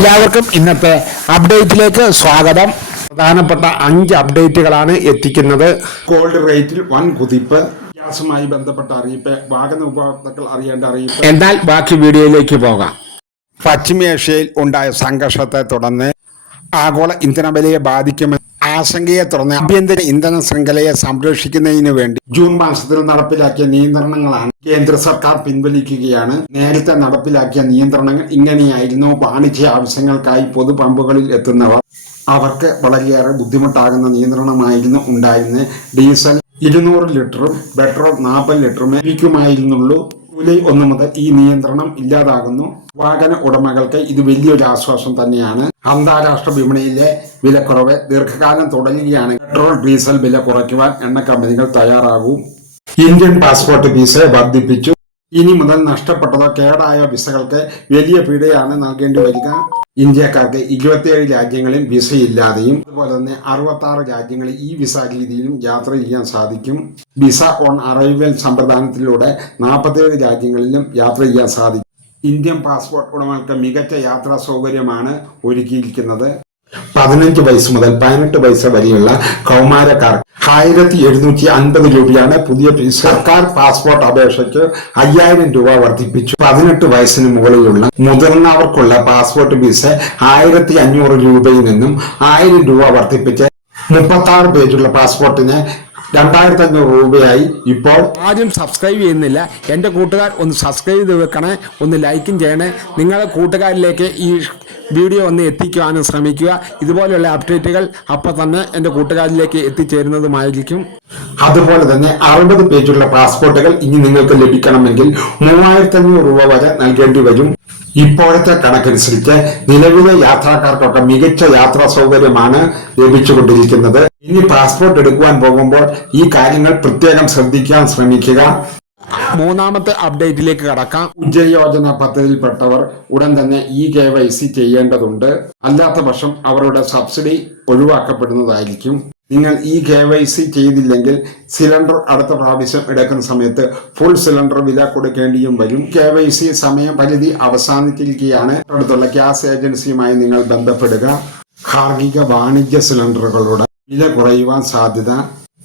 എല്ലാവർക്കും ഇന്നത്തെ അപ്ഡേറ്റിലേക്ക് സ്വാഗതം. പ്രധാനപ്പെട്ട 5 അപ്ഡേറ്റുകളാണ് എത്തിക്കുന്നത്. ഗോൾഡ് റേറ്റിൽ വൻ കുതിപ്പ്, ഗ്യാസുമായി ബന്ധപ്പെട്ട അറിയിപ്പ്, വാഹന ഉപഭോക്താക്കൾ അറിയേണ്ട അറിയിപ്പ്. എന്നാൽ ബാക്കി വീഡിയോയിലേക്ക് പോകാം. പശ്ചിമേഷ്യയിൽ ഉണ്ടായ സംഘർഷത്തെ തുടർന്ന് ആഗോള ഇന്ധന വിലയെ ബാധിക്കുമെന്ന് ആശങ്കയെ തുടർന്ന് ആഭ്യന്തര ഇന്ധന ശൃംഖലയെ സംരക്ഷിക്കുന്നതിന് വേണ്ടി ജൂൺ മാസത്തിൽ നടപ്പിലാക്കിയ നിയന്ത്രണങ്ങളാണ് കേന്ദ്ര സർക്കാർ പിൻവലിക്കുകയാണ്. നേരത്തെ നടപ്പിലാക്കിയ നിയന്ത്രണങ്ങൾ ഇങ്ങനെയായിരുന്നു. വാണിജ്യ ആവശ്യങ്ങൾക്കായി പൊതു പമ്പുകളിൽ എത്തുന്നവർ അവർക്ക് വളരെയേറെ ബുദ്ധിമുട്ടാകുന്ന നിയന്ത്രണമായിരുന്നു ഉണ്ടായിരുന്നത്. ഡീസൽ 200 ലിറ്ററും പെട്രോൾ 40 ലിറ്ററുമേ ലഭിക്കുമായിരുന്നുള്ളൂ. ജൂലൈ 1 മുതൽ ഈ നിയന്ത്രണം ഇല്ലാതാകുന്നു. വാഹന ഉടമകൾക്ക് ഇത് വലിയൊരു ആശ്വാസം തന്നെയാണ്. അന്താരാഷ്ട്ര വിപണിയിലെ വിലക്കുറവ് ദീർഘകാലം തുടരുകയാണ്. പെട്രോൾ ഡീസൽ വില കുറയ്ക്കുവാൻ എണ്ണ കമ്പനികൾ തയ്യാറാകും. ഇന്ത്യൻ പാസ്പോർട്ട് വിസ വർദ്ധിപ്പിച്ചു. ഇനി മുതൽ നഷ്ടപ്പെട്ടതോ കേടായ വിസകൾക്ക് വലിയ പിഴയാണ് നൽകേണ്ടി വരിക. ഇന്ത്യക്കാർക്ക് 27 രാജ്യങ്ങളിൽ വിസയില്ലാതെയും അതുപോലെ തന്നെ 66 രാജ്യങ്ങളിൽ ഈ വിസ രീതിയിലും യാത്ര ചെയ്യാൻ സാധിക്കും. വിസ ഓൺ അറൈവൽ സമ്പ്രദായത്തിലൂടെ 47 രാജ്യങ്ങളിലും യാത്ര ചെയ്യാൻ സാധിക്കും. ഇന്ത്യൻ പാസ്പോർട്ട് ഉടമകൾക്ക് മികച്ച യാത്രാ സൗകര്യമാണ് ഒരുക്കിയിരിക്കുന്നത്. 15 വയസ്സ് മുതൽ 18 വയസ്സ് വരെയുള്ള കൗമാരക്കാർ 1750 രൂപയാണ് പുതിയ ഫീസ്. സർക്കാർ പാസ്പോർട്ട് അപേക്ഷയ്ക്ക് 5000 രൂപ വർദ്ധിപ്പിച്ചു. 18 വയസ്സിന് മുകളിലുള്ള മുതിർന്നവർക്കുള്ള പാസ്പോർട്ട് ഫീസ് 1500 രൂപയിൽ നിന്നും 1000 രൂപ വർദ്ധിപ്പിച്ച് 36 പേജുള്ള പാസ്പോർട്ടിന് 2500 രൂപയായി. ഇപ്പോൾ ആരും സബ്സ്ക്രൈബ് ചെയ്യുന്നില്ല. എൻ്റെ കൂട്ടുകാർ ഒന്ന് സബ്സ്ക്രൈബ് ചെയ്ത് വെക്കണേ, ഒന്ന് ലൈക്കും ചെയ്യണേ. നിങ്ങളുടെ കൂട്ടുകാരിലേക്ക് ഈ വീഡിയോ ഒന്ന് എത്തിക്കുവാനും ശ്രമിക്കുക. ഇതുപോലെയുള്ള അപ്ഡേറ്റുകൾ അപ്പോൾ തന്നെ എൻ്റെ കൂട്ടുകാരിലേക്ക് എത്തിച്ചേരുന്നതുമായിരിക്കും. അതുപോലെ തന്നെ 60 പേജുള്ള പാസ്പോർട്ടുകൾ ഇനി നിങ്ങൾക്ക് ലഭിക്കണമെങ്കിൽ 3500 രൂപ വരെ നൽകേണ്ടി വരും. ഇപ്പോഴത്തെ കണക്കനുസരിച്ച് നിലവിലെ യാത്രക്കാർക്കൊക്കെ മികച്ച യാത്രാ സൗകര്യമാണ് ലഭിച്ചുകൊണ്ടിരിക്കുന്നത്. ഇനി പാസ്പോർട്ട് എടുക്കുവാൻ പോകുമ്പോൾ ഈ കാര്യങ്ങൾ പ്രത്യേകം ശ്രദ്ധിക്കാൻ ശ്രമിക്കുക. മൂന്നാമത്തെ അപ്ഡേറ്റിലേക്ക് കടക്കാം. ഉജ്ജ്വല യോജന പദ്ധതിയിൽപ്പെട്ടവർ ഉടൻ തന്നെ KYC ചെയ്യേണ്ടതുണ്ട്. അല്ലാത്ത പക്ഷം അവരുടെ സബ്സിഡി ഒഴിവാക്കപ്പെടുന്നതായിരിക്കും. നിങ്ങൾ KYC ചെയ്തില്ലെങ്കിൽ സിലിണ്ടർ അടുത്ത പ്രാവശ്യം എടുക്കുന്ന സമയത്ത് ഫുൾ സിലിണ്ടർ വില കൊടുക്കേണ്ടിയും വരും. KYC സമയപരിധി അവസാനിച്ചിരിക്കുകയാണ്. അടുത്തുള്ള ഗ്യാസ് ഏജൻസിയുമായി നിങ്ങൾ ബന്ധപ്പെടുക. ഗാർഹിക വാണിജ്യ സിലിണ്ടറുകളുടെ വില കുറയുവാൻ സാധ്യത.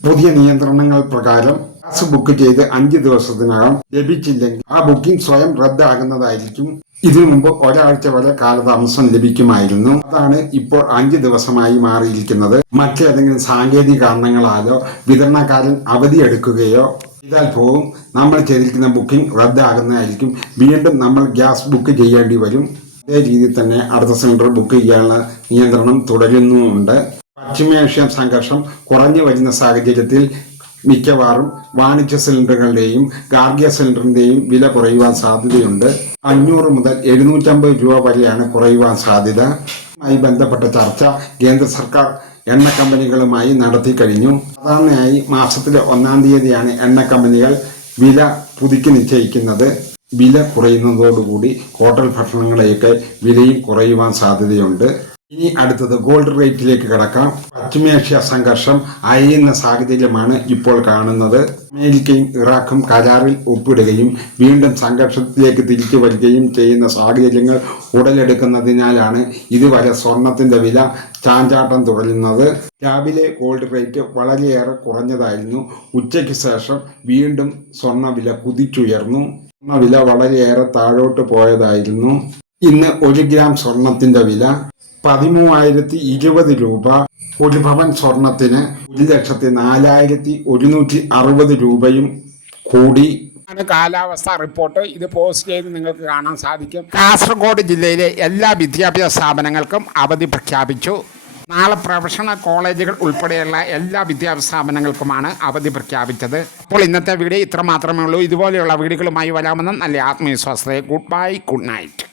പുതിയ നിയന്ത്രണങ്ങൾ പ്രകാരം ഗ്യാസ് ബുക്ക് ചെയ്ത് 5 ദിവസത്തിനകം ലഭിച്ചില്ലെങ്കിൽ ആ ബുക്കിംഗ് സ്വയം റദ്ദാകുന്നതായിരിക്കും. ഇതിനു മുമ്പ് ഒരാഴ്ച വരെ കാലതാമസം ലഭിക്കുമായിരുന്നു. അതാണ് ഇപ്പോൾ 5 ദിവസമായി മാറിയിരിക്കുന്നത്. മറ്റേതെങ്കിലും സാങ്കേതിക കാരണങ്ങളാലോ വിതരണക്കാരൻ അവധിയെടുക്കുകയോ ചെയ്താൽ പോലും നമ്മൾ ചെയ്തിരിക്കുന്ന ബുക്കിംഗ് റദ്ദാകുന്നതായിരിക്കും. വീണ്ടും നമ്മൾ ഗ്യാസ് ബുക്ക് ചെയ്യേണ്ടി വരും. അതേ രീതിയിൽ തന്നെ അടുത്ത സിലിണ്ടർ ബുക്ക് ചെയ്യാനുള്ള നിയന്ത്രണം തുടരുന്നുമുണ്ട്. പശ്ചിമേഷ്യൻ സംഘർഷം കുറഞ്ഞു വരുന്ന സാഹചര്യത്തിൽ മിക്കവാറും വാണിജ്യ സിലിണ്ടറുകളുടെയും ഗാർഹിക സിലിണ്ടറിന്റെയും വില കുറയുവാൻ സാധ്യതയുണ്ട്. 500 മുതൽ 750 രൂപ വരെയാണ് കുറയുവാൻ സാധ്യത. മായി ബന്ധപ്പെട്ട ചർച്ച കേന്ദ്ര സർക്കാർ എണ്ണ കമ്പനികളുമായി നടത്തി കഴിഞ്ഞു. സാധാരണയായി മാസത്തിലെ 1-ാം തീയതിയാണ് എണ്ണ കമ്പനികൾ വില പുതുക്കി നിശ്ചയിക്കുന്നത്. വില കുറയുന്നതോടുകൂടി ഹോട്ടൽ ഭക്ഷണങ്ങളുടെയൊക്കെ വിലയും കുറയുവാൻ സാധ്യതയുണ്ട്. ഇനി അടുത്തത് ഗോൾഡ് റേറ്റിലേക്ക് കടക്കാം. പശ്ചിമേഷ്യ സംഘർഷം അയയുന്ന സാഹചര്യമാണ് ഇപ്പോൾ കാണുന്നത്. അമേരിക്കയും ഇറാഖും കരാറിൽ ഒപ്പിടുകയും വീണ്ടും സംഘർഷത്തിലേക്ക് തിരിച്ചു വരികയും ചെയ്യുന്ന സാഹചര്യങ്ങൾ ഉടലെടുക്കുന്നതിനാലാണ് ഇതുവരെ സ്വർണത്തിന്റെ വില ചാഞ്ചാട്ടം തുടരുന്നത്. രാവിലെ ഗോൾഡ് റേറ്റ് വളരെയേറെ കുറഞ്ഞതായിരുന്നു. ഉച്ചയ്ക്ക് ശേഷം വീണ്ടും സ്വർണ്ണ വില കുതിച്ചുയർന്നു. സ്വർണ്ണവില വളരെയേറെ താഴോട്ട് പോയതായിരുന്നു. ഇന്ന് 1 ഗ്രാം സ്വർണത്തിന്റെ വില 13,020 രൂപ. 1 പവൻ സ്വർണത്തിന് 1,04,160 രൂപയും കൂടി. കാലാവസ്ഥ റിപ്പോർട്ട് ഇത് പോസ്റ്റ് ചെയ്ത് നിങ്ങൾക്ക് കാണാൻ സാധിക്കും. കാസർഗോഡ് ജില്ലയിലെ എല്ലാ വിദ്യാഭ്യാസ സ്ഥാപനങ്ങൾക്കും അവധി പ്രഖ്യാപിച്ചു. നാളെ പ്രൊഫഷണൽ കോളേജുകൾ ഉൾപ്പെടെയുള്ള എല്ലാ വിദ്യാഭ്യാസ സ്ഥാപനങ്ങൾക്കുമാണ് അവധി പ്രഖ്യാപിച്ചത്. അപ്പോൾ ഇന്നത്തെ വീഡിയോ ഇത്ര മാത്രമേ ഉള്ളൂ. ഇതുപോലെയുള്ള വീഡിയോകളുമായി വരാമെന്ന് നല്ല ആത്മവിശ്വാസത്തെ. Good bye, good night.